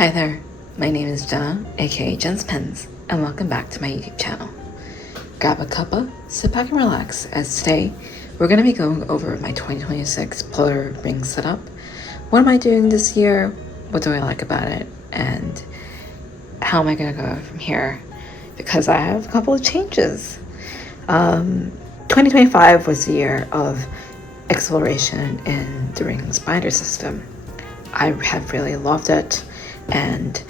Hi there, my name is Genna, aka Jen's Pens, and welcome back to my YouTube channel. Grab a cuppa, sit back and relax, as today we're going to be going over my 2026 plotter ring setup. What am I doing this year? What do I like about it? And how am I going to go from here? Because I have a couple of changes. 2025 was the year of exploration in the rings binder system. I have really loved it, and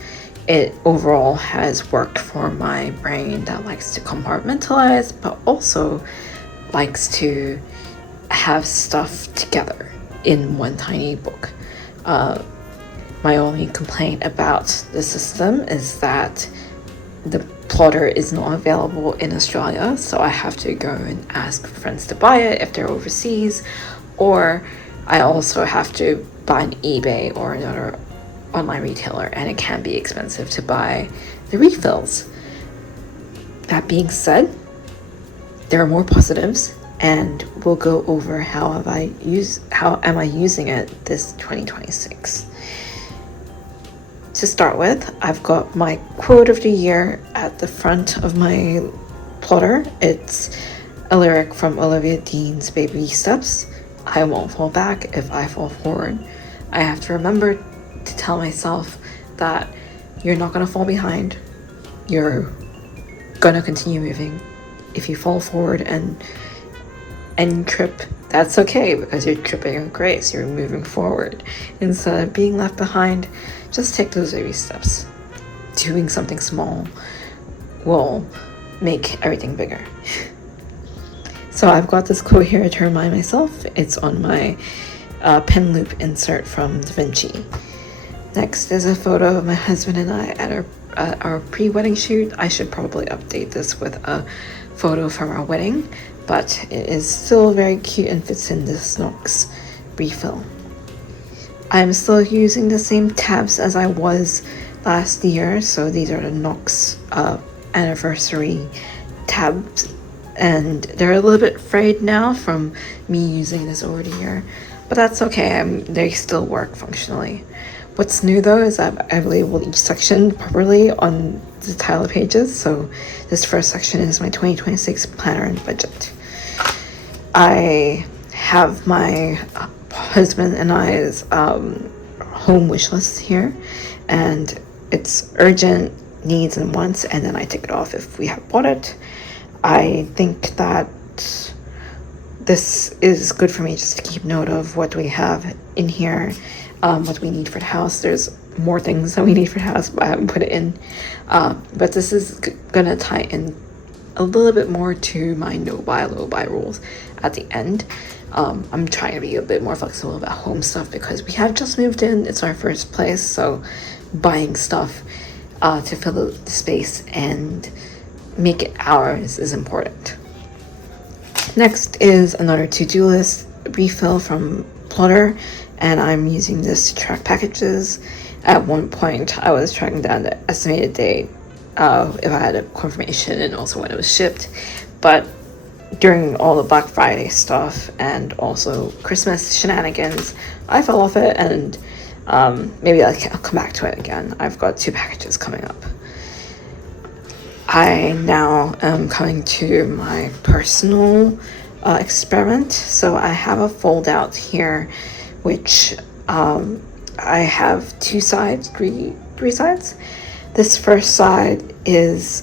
it overall has worked for my brain that likes to compartmentalize but also likes to have stuff together in one tiny book. My only complaint about the system is that the plotter is not available in Australia, so I have to go and ask friends to buy it if they're overseas, or I also have to buy on eBay or another online retailer, and it can be expensive to buy the refills. That being said, there are more positives, and we'll go over how am I using it this 2026. To start with, I've got my quote of the year at the front of my plotter. It's a lyric from Olivia Dean's Baby Steps. I won't fall back if I fall forward. I have to remember to tell myself that you're not going to fall behind. You're going to continue moving. If you fall forward and trip, that's okay, because you're tripping on grace. You're moving forward. Instead of being left behind, just take those baby steps. Doing something small will make everything bigger. So I've got this quote here to remind myself. It's on my pen loop insert from Da Vinci. Next is a photo of my husband and I at our pre-wedding shoot. I should probably update this with a photo from our wedding, but it is still very cute and fits in this Knox refill. I'm still using the same tabs as I was last year, so these are the Knox anniversary tabs, and they're a little bit frayed now from me using this over the year, but that's okay. They still work functionally. What's new though is that I've labeled each section properly on the title pages. So this first section is my 2026 planner and budget. I have my husband and I's home wish list here, and it's urgent, needs and wants, and then I tick it off if we have bought it. I think that this is good for me just to keep note of what we have in here, what we need for the house. There's more things that we need for the house, but I haven't put it in. But this is gonna tie in a little bit more to my no buy, low buy rules at the end. I'm trying to be a bit more flexible about home stuff because we have just moved in. It's our first place, so buying stuff to fill the space and make it ours is important. Next is another to-do list refill from Plotter, and I'm using this to track packages. At one point, I was tracking down the estimated date if I had a confirmation and also when it was shipped, but during all the Black Friday stuff and also Christmas shenanigans, I fell off it, and maybe I'll come back to it again. I've got 2 packages coming up. I now am coming to my personal experiment. So I have a fold out here, which I have 2 sides, three sides. This first side is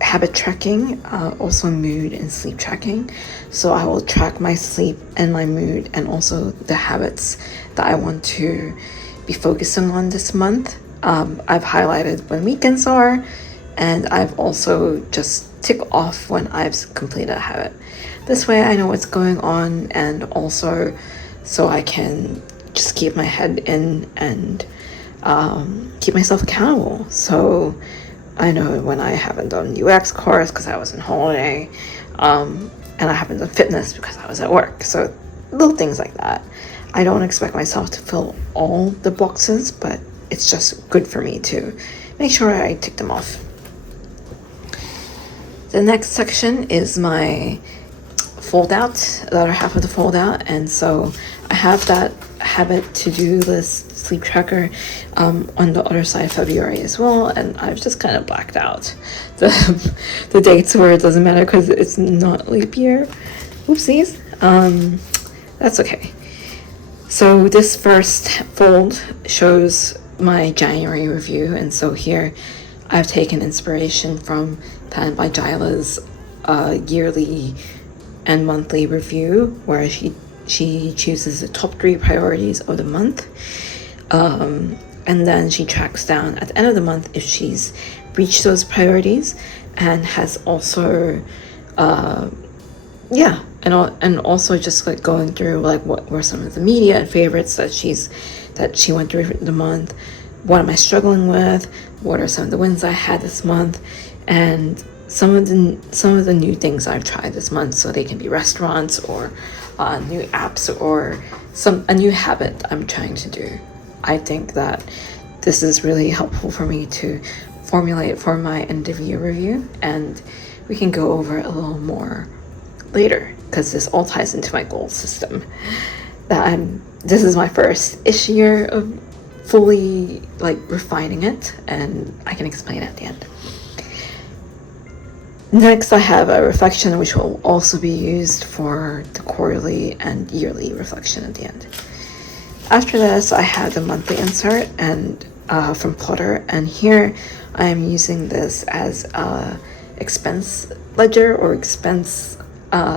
habit tracking, also mood and sleep tracking. So I will track my sleep and my mood and also the habits that I want to be focusing on this month. I've highlighted when weekends are, and I've also just tick off when I've completed a habit. This way I know what's going on, and also so I can just keep my head in and keep myself accountable. So I know when I haven't done UX course because I was on holiday, and I haven't done fitness because I was at work. So little things like that. I don't expect myself to fill all the boxes, but it's just good for me to make sure I tick them off. The next section is my fold out, the other half of the fold out, and so I have that habit to-do list sleep tracker on the other side of February as well, and I've just kind of blacked out the dates where it doesn't matter because it's not leap year. Oopsies. That's okay. So this first fold shows my January review, and so here I've taken inspiration from Pan by Jyla's yearly and monthly review, where she chooses the top 3 priorities of the month, and then she tracks down at the end of the month if she's reached those priorities, and has also and also just like going through like what were some of the media and favorites that she went through the month, what am I struggling with, what are some of the wins I had this month, and some of the new things I've tried this month. So they can be restaurants or new apps or a new habit I'm trying to do. I think that this is really helpful for me to formulate for my end of year review, and we can go over it a little more later because this all ties into my goal system. This is my first-ish year of fully like refining it, and I can explain at the end. Next, I have a reflection which will also be used for the quarterly and yearly reflection at the end. After this, I have the monthly insert and from Plotter, and here I am using this as a expense ledger or expense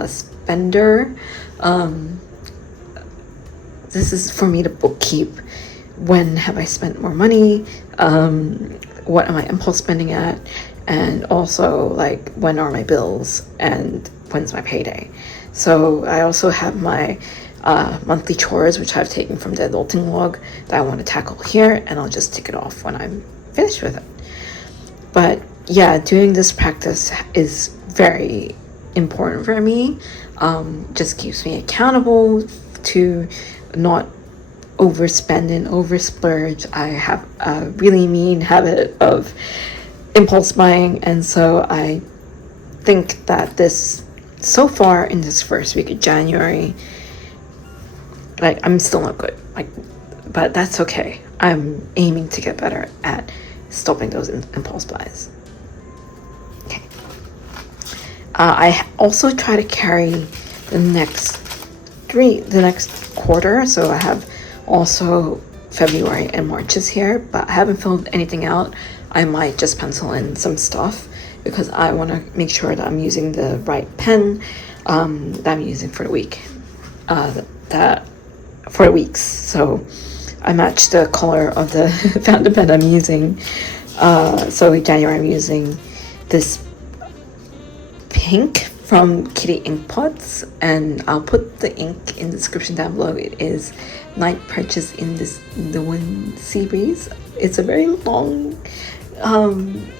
spender. This is for me to bookkeep when have I spent more money, what am I impulse spending at, and also like when are my bills and when's my payday. So I also have my monthly chores, which I've taken from the adulting log, that I want to tackle here, and I'll just tick it off when I'm finished with it. But yeah, doing this practice is very important for me. Just keeps me accountable to not overspend and oversplurge. I have a really mean habit of impulse buying, and so I think that this, so far in this first week of January, like I'm still not good, but that's okay. I'm aiming to get better at stopping those impulse buys. Okay. I also try to carry the next quarter, so I have also February and March's here, but I haven't filled anything out. I might just pencil in some stuff because I want to make sure that I'm using the right pen that I'm using for the week, for the weeks. So I match the color of the fountain pen I'm using. So in January I'm using this pink from Kitty Ink Pots, and I'll put the ink in the description down below. It is Night Perches in the Wind Sea Breeze. It's a very long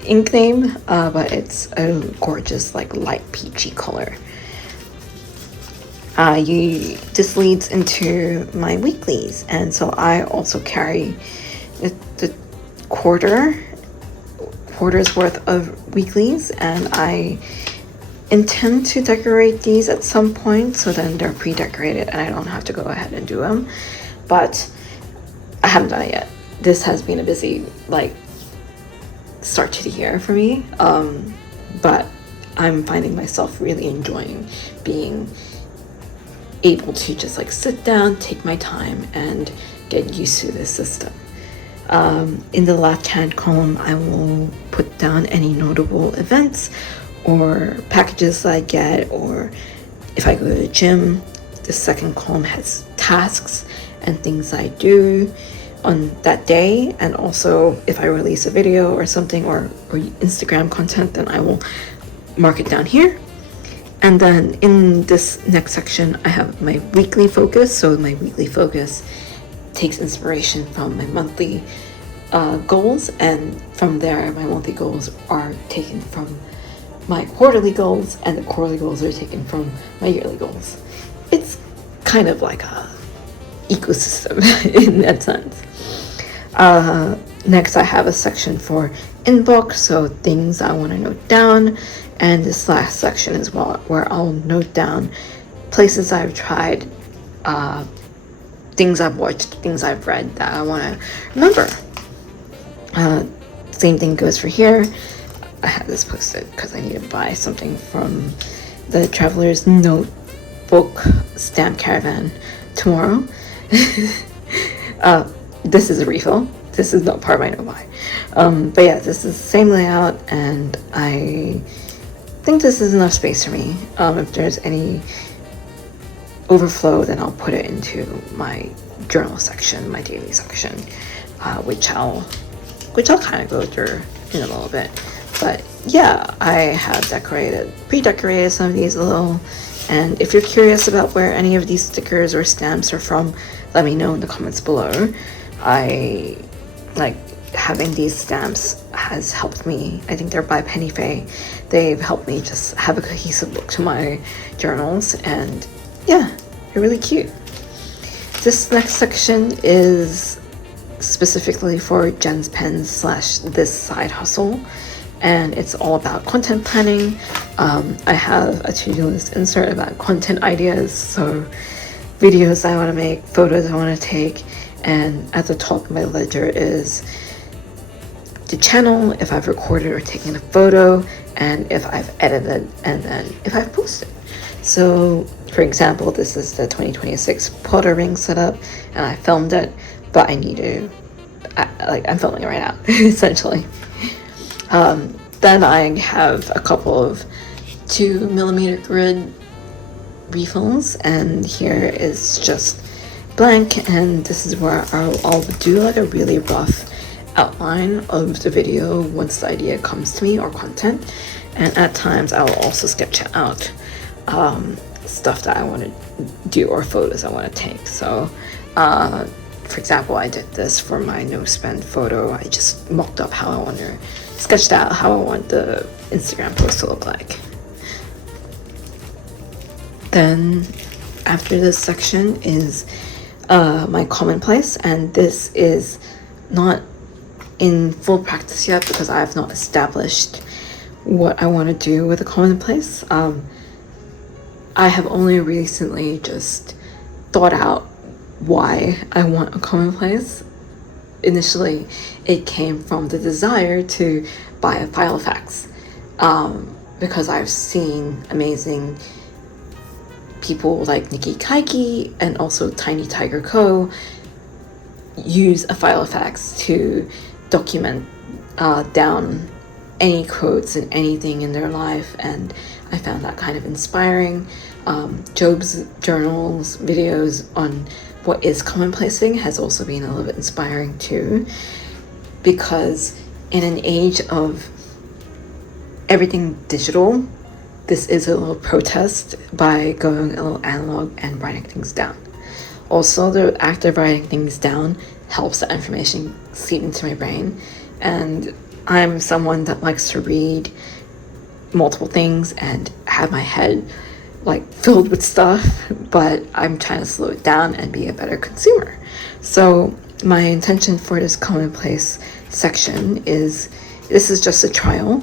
ink name, but it's a gorgeous like light peachy color. This leads into my weeklies, and so I also carry the quarter's worth of weeklies, and I intend to decorate these at some point, so then they're pre-decorated and I don't have to go ahead and do them, but I haven't done it yet. This has been a busy like start to the year for me, but I'm finding myself really enjoying being able to just like sit down, take my time, and get used to this system. In the left-hand column, I will put down any notable events or packages that I get, or if I go to the gym. The second column has tasks and things I do on that day, and also if I release a video or something or Instagram content, then I will mark it down here. And then in this next section I have my weekly focus. So my weekly focus takes inspiration from my monthly goals, and from there my monthly goals are taken from my quarterly goals, and the quarterly goals are taken from my yearly goals. It's kind of like a ecosystem in that sense. Next I have a section for inbox, so things I want to note down, and this last section as well, where I'll note down places I've tried things I've watched, things I've read that I want to remember. Same thing goes for here. I had this posted because I need to buy something from the Traveler's Notebook Stamp Caravan tomorrow. This is a refill. This is not part of my no buy. But yeah, this is the same layout, and I think this is enough space for me. If there's any overflow, then I'll put it into my journal section, my daily section, which I'll kind of go through in a little bit. But yeah, I have pre-decorated some of these a little, and if you're curious about where any of these stickers or stamps are from, let me know in the comments below. I like having these stamps has helped me. I think they're by Penny Faye. They've helped me just have a cohesive look to my journals, and yeah, they're really cute. This next section is specifically for Jen's Pens / this side hustle, and it's all about content planning. I have a to-do list insert about content ideas, so videos I want to make, photos I want to take, and at the top of my ledger is the channel, if I've recorded or taken a photo, and if I've edited, and then if I've posted. So for example, this is the 2026 Potter ring setup, and I filmed it, but I'm filming it right now essentially. Then I have a couple of 2mm grid refills, and here is just blank, and this is where I'll do like a really rough outline of the video once the idea comes to me, or content, and at times I will also sketch out stuff that I want to do or photos I want to take. So for example, I did this for my no spend photo. I just mocked up sketched out how I want the Instagram post to look like. Then after this section is my Commonplace, and this is not in full practice yet because I have not established what I want to do with a Commonplace. I have only recently just thought out why I want a Commonplace. Initially, it came from the desire to buy a file of facts, because I've seen amazing people like Nikki Kaiki and also Tiny Tiger Co. use a file of facts to document down any quotes and anything in their life, and I found that kind of inspiring. Job's journals videos on what is commonplacing has also been a little bit inspiring too, because in an age of everything digital, this is a little protest by going a little analog and writing things down. Also, the act of writing things down helps the information seep into my brain, and I'm someone that likes to read multiple things and have my head like filled with stuff, but I'm trying to slow it down and be a better consumer. So my intention for this Commonplace section is, this is just a trial.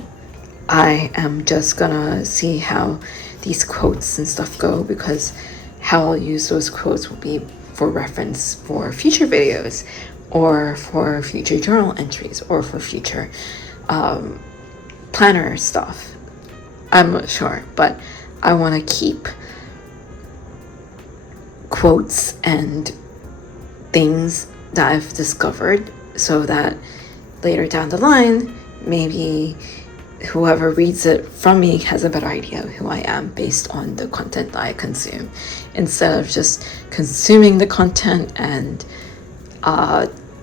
I am just gonna see how these quotes and stuff go, because how I'll use those quotes will be for reference for future videos, or for future journal entries, or for future planner stuff. I'm not sure, but I want to keep quotes and things that I've discovered, so that later down the line, maybe whoever reads it from me has a better idea of who I am based on the content that I consume, instead of just consuming the content and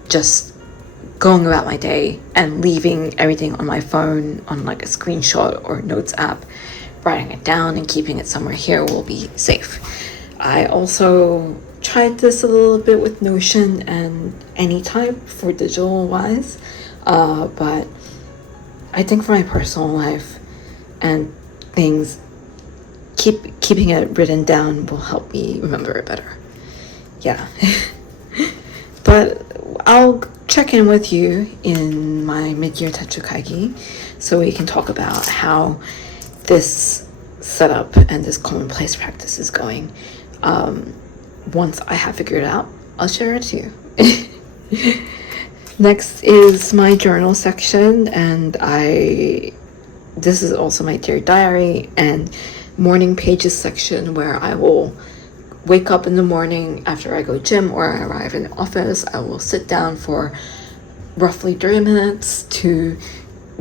just going about my day and leaving everything on my phone on like a screenshot or notes app. Writing it down and keeping it somewhere here will be safe. I also tried this a little bit with Notion and Anytype for digital wise, but I think for my personal life and things, keeping it written down will help me remember it better. Yeah. But I'll check in with you in my mid-year Tetsukaigi so we can talk about how this setup and this commonplace practice is going once I have figured it out. I'll share it too. Next is my journal section, and this is also my dear diary and morning pages section, where I will wake up in the morning after I go gym or I arrive in the office. I will sit down for roughly 30 minutes to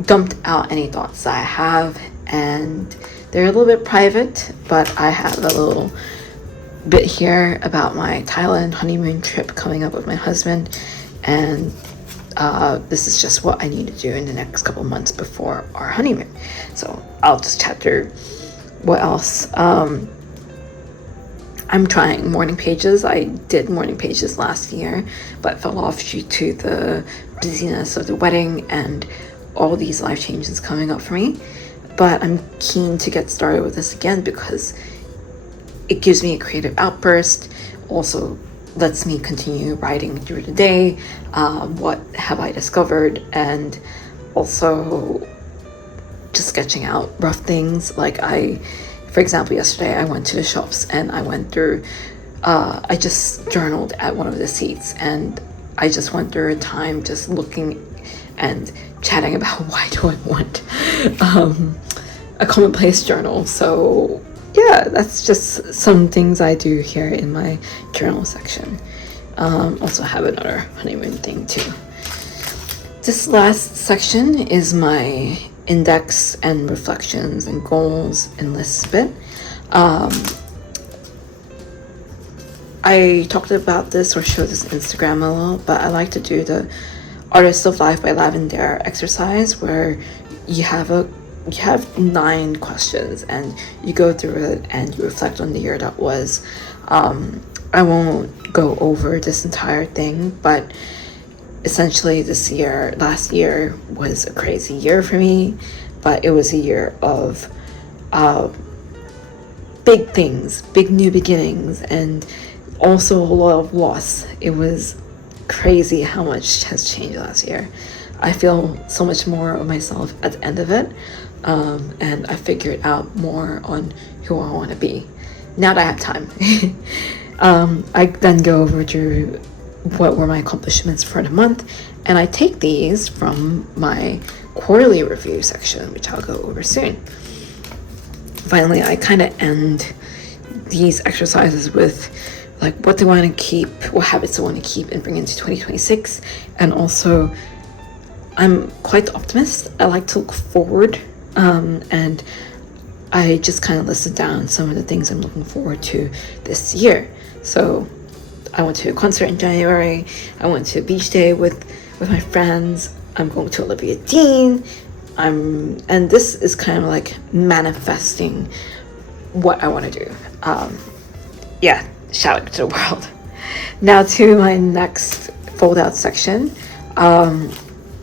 dump out any thoughts that I have, and they're a little bit private, but I have a little bit here about my Thailand honeymoon trip coming up with my husband, and this is just what I need to do in the next couple months before our honeymoon. So I'll just chat through what else. I'm trying morning pages. I did morning pages last year, but fell off due to the busyness of the wedding and all these life changes coming up for me. But I'm keen to get started with this again because it gives me a creative outburst, also lets me continue writing through the day. What have I discovered? And also just sketching out rough things. Like for example, yesterday I went to the shops and I went through, I just journaled at one of the seats, and I just went through a time just looking and chatting about why do I want a Commonplace journal. So yeah, that's just some things I do here in my journal section. Also have another honeymoon thing too. This last section is my index and reflections and goals and lists bit. I talked about this or showed this on Instagram a little, but I like to do the Artist of Life by Lavender exercise, where you have 9 questions and you go through it and you reflect on the year that was. I won't go over this entire thing, but essentially last year was a crazy year for me, but it was a year of big things, big new beginnings, and also a lot of loss. It was crazy how much has changed last year. I feel so much more of myself at the end of it, and I figured out more on who I want to be now that I have time. I then go over to what were my accomplishments for the month, and I take these from my quarterly review section, which I'll go over soon. Finally, I kind of end these exercises with like what do I want to keep, what habits I want to keep and bring into 2026. And also, I'm quite the optimist. I like to look forward, and I just kind of listed down some of the things I'm looking forward to this year. So I went to a concert in January. I went to a beach day with my friends. I'm going to Olivia Dean. And this is kind of like manifesting what I want to do. Shout out to the world. Now to my next fold out section.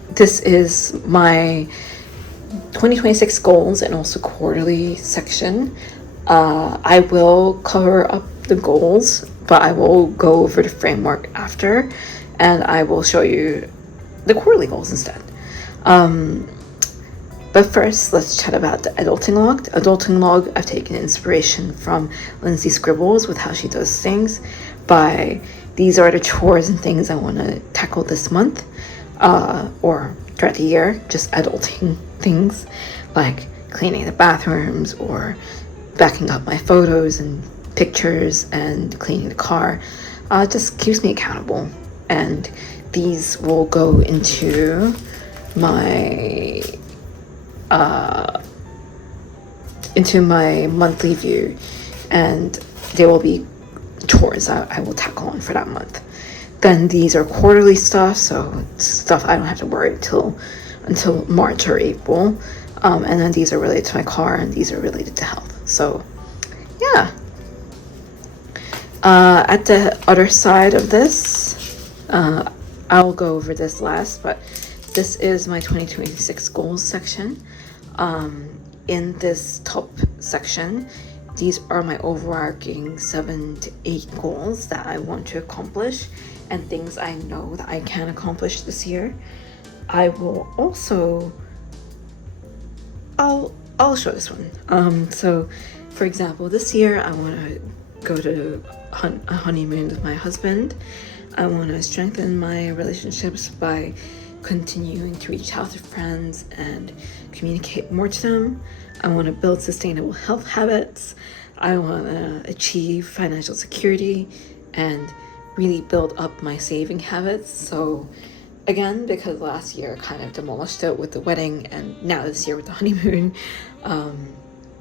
This is my 2026 goals and also quarterly section. I will cover up the goals, but I will go over the framework after, and I will show you the quarterly goals instead. But first, let's chat about the adulting log. The adulting log, I've taken inspiration from Lindsay Scribbles with how she does things. These are the chores and things I want to tackle this month, or throughout the year, just adulting things like cleaning the bathrooms or backing up my photos and pictures and cleaning the car. Just keeps me accountable, and these will go into my monthly view, and there will be chores I will tackle on for that month. Then these are quarterly stuff, so stuff I don't have to worry until March or April. And then these are related to my car, and these are related to health. So yeah. At the other side of this, I'll go over this last, but this is my 2026 goals section. In this top section, these are my overarching 7 to 8 goals that I want to accomplish and things I know that I can accomplish this year. I will also, I'll show this one. So for example, this year I want to go to a honeymoon with my husband. I want to strengthen my relationships by continuing to reach out to friends and communicate more to them. I want to build sustainable health habits. I want to achieve financial security and really build up my saving habits. So again, because last year kind of demolished it with the wedding and now this year with the honeymoon.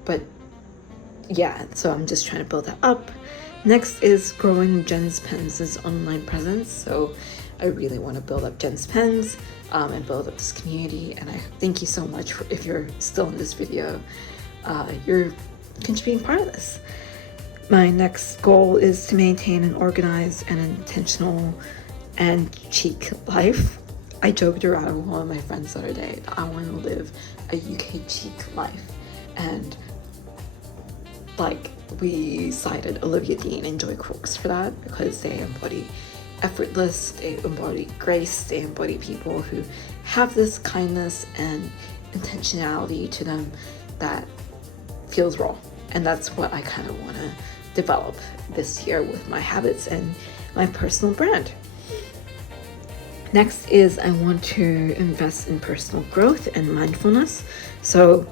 But yeah, so I'm just trying to build that up. Next is growing Jen's Pens' online presence. So I really want to build up Jen's Pens and build up this community. And I thank you so much for, if you're still in this video, you're contributing part of this. My next goal is to maintain an organized and intentional and chic life. I joked around with one of my friends the other day that I want to live a UK chic life. And like, we cited Olivia Dean and Joy Crooks for that because they embody effortless, they embody grace, they embody people who have this kindness and intentionality to them that feels raw. And that's what I kind of want to develop this year with my habits and my personal brand. Next is I want to invest in personal growth and mindfulness. So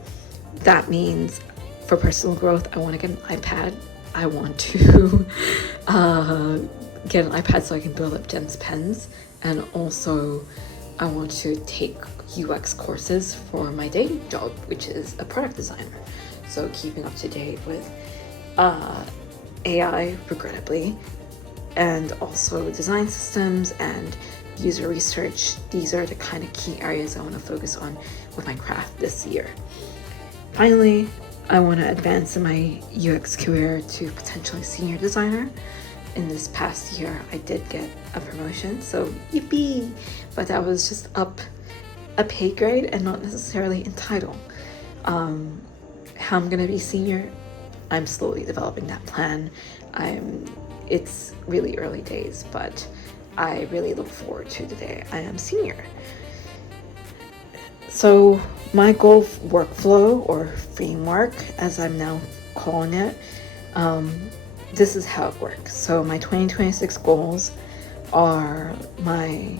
that means for personal growth, I want to get an iPad. I want to get an iPad so I can build up Jen's Pens. And also I want to take UX courses for my day job, which is a product designer. So keeping up to date with AI, regrettably, and also design systems and user research. These are the kind of key areas I want to focus on with my craft this year. Finally, I want to advance in my UX career to potentially senior designer. In this past year, I did get a promotion, so yippee! But that was just up a pay grade and not necessarily in title. How I'm gonna be senior, I'm slowly developing that plan. It's really early days, but I really look forward to the day I am senior. So my goal workflow, or framework as I'm now calling it, this is how it works. So my 2026 goals are my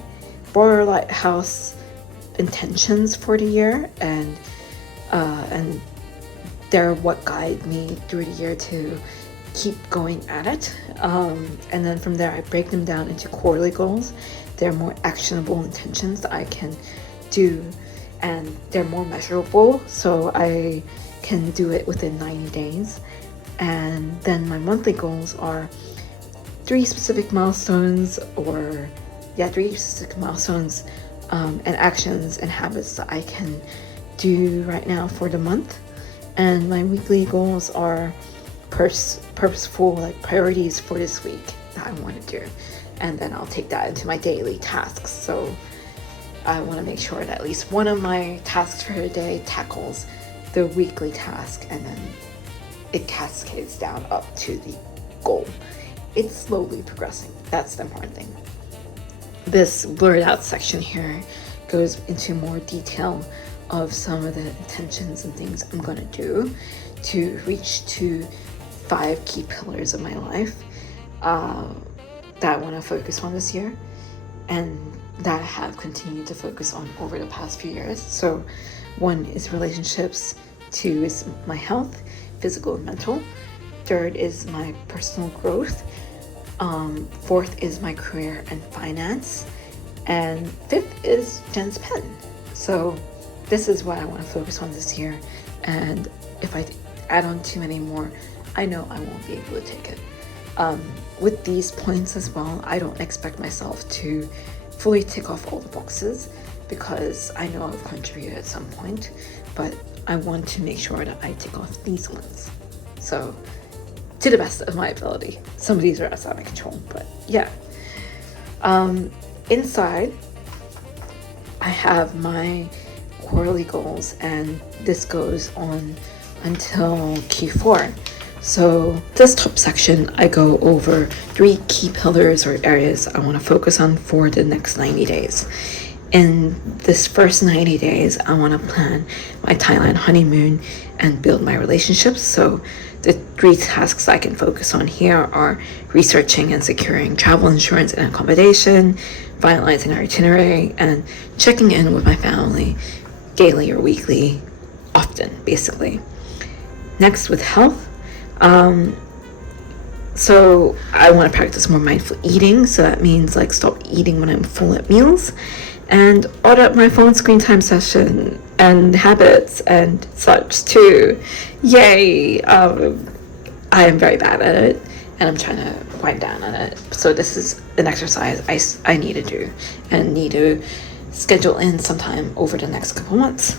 broader lighthouse intentions for the year, and they're what guide me through the year to keep going at it. And then from there, I break them down into quarterly goals. They're more actionable intentions that I can do, and they're more measurable, so I can do it within 90 days. And then my monthly goals are three specific milestones and actions and habits that I can do right now for the month. And my weekly goals are purposeful, like priorities for this week that I want to do, and then I'll take that into my daily tasks. So I want to make sure that at least one of my tasks for the day tackles the weekly task, and then it cascades down up to the goal. It's slowly progressing. That's the important thing. This blurred out section here goes into more detail of some of the intentions and things I'm going to do to reach to 5 key pillars of my life that I want to focus on this year, and that I have continued to focus on over the past few years. So 1 is relationships, 2 is my health, physical and mental, 3rd is my personal growth, 4th is my career and finance, and 5th is Jen's Pen. So this is what I want to focus on this year, and if I add on too many more, I know I won't be able to take it. With these points as well, I don't expect myself to fully tick off all the boxes because I know I've contributed at some point, but I want to make sure that I tick off these ones. So to the best of my ability. Some of these are outside my control, but yeah. Inside, I have my quarterly goals, and this goes on until Q4. So this top section, I go over 3 key pillars or areas I want to focus on for the next 90 days. In this first 90 days, I want to plan my Thailand honeymoon and build my relationships. So the 3 tasks I can focus on here are researching and securing travel insurance and accommodation, finalizing our itinerary, and checking in with my family daily or weekly, often, basically. Next, with health. So I want to practice more mindful eating. So that means like stop eating when I'm full at meals and audit my phone screen time session and habits and such too. Yay! I am very bad at it and I'm trying to wind down on it. So this is an exercise I need to do and need to schedule in sometime over the next couple months.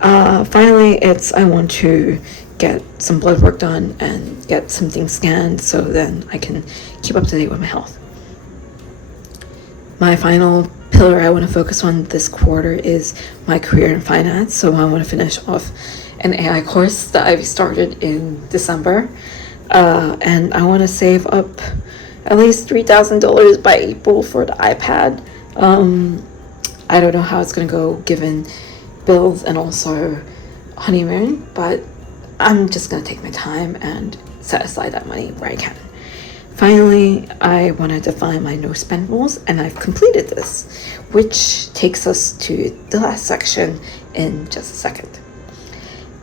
Finally, I want to get some blood work done and get some things scanned so then I can keep up to date with my health. My final pillar I want to focus on this quarter is my career in finance. So I want to finish off an AI course that I've started in December. And I want to save up at least $3,000 by April for the iPad. I don't know how it's going to go given bills and also honeymoon, but I'm just going to take my time and set aside that money where I can. Finally, I want to define my no spend rules, and I've completed this, which takes us to the last section in just a second.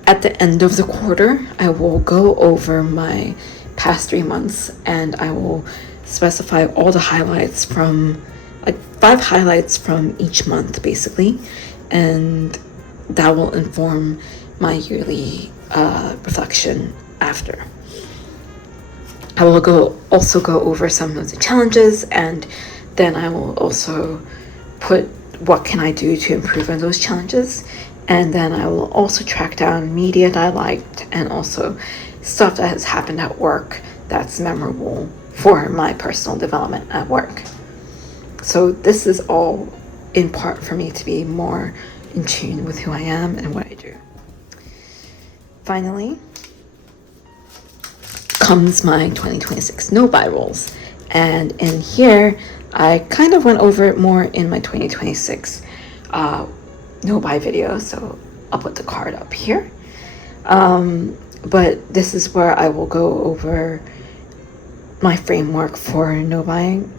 At the end of the quarter, I will go over my past 3 months and I will specify all the highlights from, like 5 highlights from each month basically, and that will inform my yearly reflection after. I will also go over some of the challenges, and then I will also put what can I do to improve on those challenges, and then I will also track down media that I liked and also stuff that has happened at work that's memorable for my personal development at work. So this is all in part for me to be more in tune with who I am and what I do. Finally comes my 2026 no-buy rules, and in here I kind of went over it more in my 2026 no-buy video, so I'll put the card up here. But this is where I will go over my framework for no-buying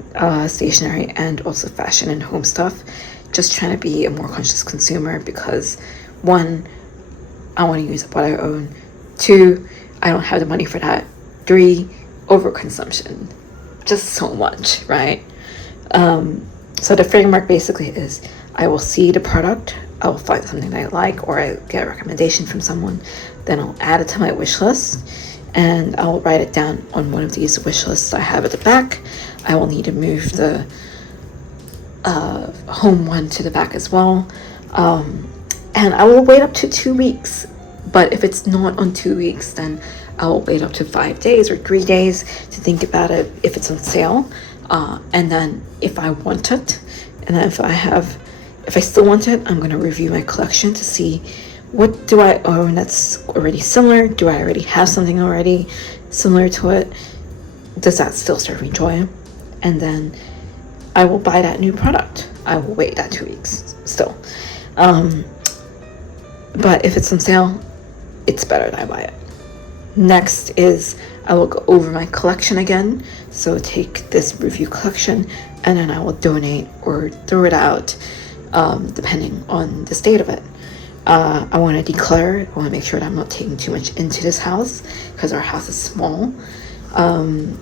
stationery and also fashion and home stuff, just trying to be a more conscious consumer because 1, I want to use up what I own. 2, I don't have the money for that. 3, overconsumption. Just so much, right? So the framework basically is I will see the product, I will find something that I like, or I get a recommendation from someone, then I'll add it to my wish list, and I'll write it down on one of these wish lists I have at the back. I will need to move the home one to the back as well. And I will wait up to 2 weeks, but if it's not on 2 weeks, then I will wait up to 5 days or 3 days to think about it if it's on sale. And then if I want it, and then if I still want it, I'm going to review my collection to see what do I own that's already similar. Do I already have something already similar to it? Does that still serve me joy? And then I will buy that new product. I will wait that 2 weeks still. But if it's on sale, it's better that I buy it. Next is I will go over my collection again. So take this review collection and then I will donate or throw it out depending on the state of it. I want to declare. I want to make sure that I'm not taking too much into this house because our house is small. And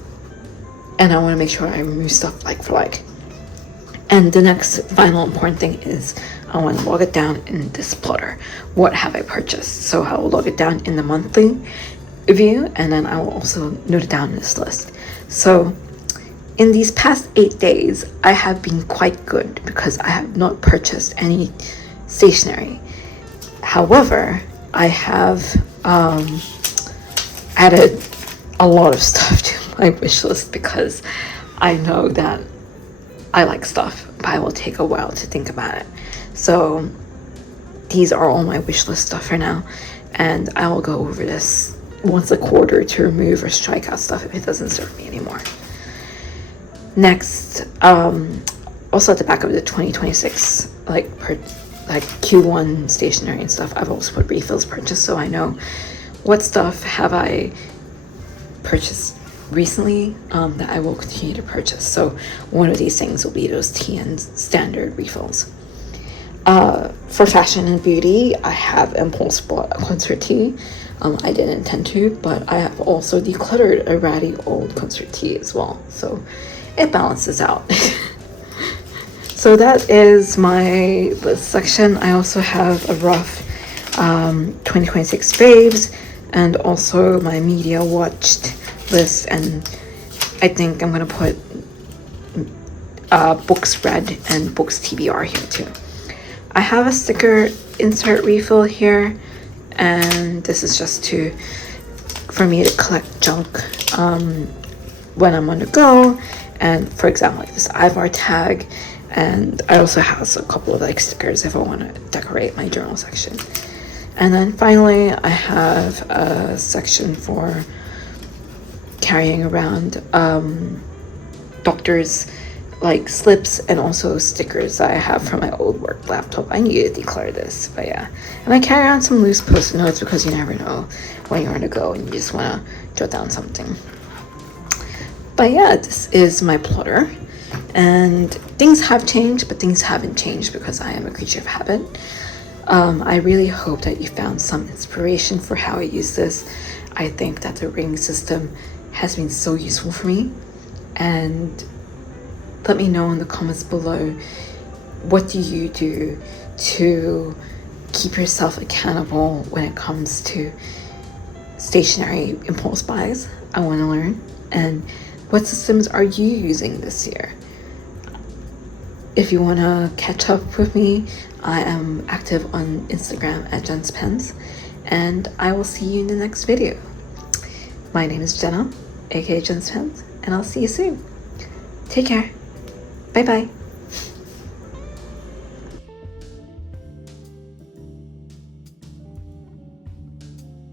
I want to make sure I remove stuff like for like. And the next final important thing is I want to log it down in this plotter. What have I purchased? So I will log it down in the monthly view, and then I will also note it down in this list. So in these past 8 days, I have been quite good because I have not purchased any stationery. However, I have added a lot of stuff to my wish list because I know that I like stuff, but I will take a while to think about it. So these are all my wish list stuff for now, and I will go over this once a quarter to remove or strike out stuff if it doesn't serve me anymore. Next, also at the back of the 2026 like Q1 stationery and stuff, I've also put refills purchased, so I know what stuff have I purchased recently that I will continue to purchase. So one of these things will be those TN standard refills. For fashion and beauty, I have impulse bought a concert tee. I didn't intend to, but I have also decluttered a ratty old concert tee as well, so it balances out. So that is my list section. I also have a rough 2026 faves and also my media watched list, and I think I'm gonna put books read and books TBR here too. I have a sticker insert refill here, and this is just for me to collect junk when I'm on the go, and for example like this Ivar tag. And I also have a couple of like stickers if I want to decorate my journal section. And then finally I have a section for carrying around doctor's like slips and also stickers that I have from my old work laptop. I need to declare this, but yeah. And I carry around some loose post-it notes because you never know when you're on the go and you just want to jot down something. But yeah, this is my plotter. And things have changed, but things haven't changed because I am a creature of habit. I really hope that you found some inspiration for how I use this. I think that the ring system has been so useful for me. And let me know in the comments below, what do you do to keep yourself accountable when it comes to stationery impulse buys? I want to learn. And what systems are you using this year? If you want to catch up with me, I am active on Instagram at Jen's Pens, and I will see you in the next video. My name is Jenna, aka Jen's Pens, and I'll see you soon. Take care. Bye bye.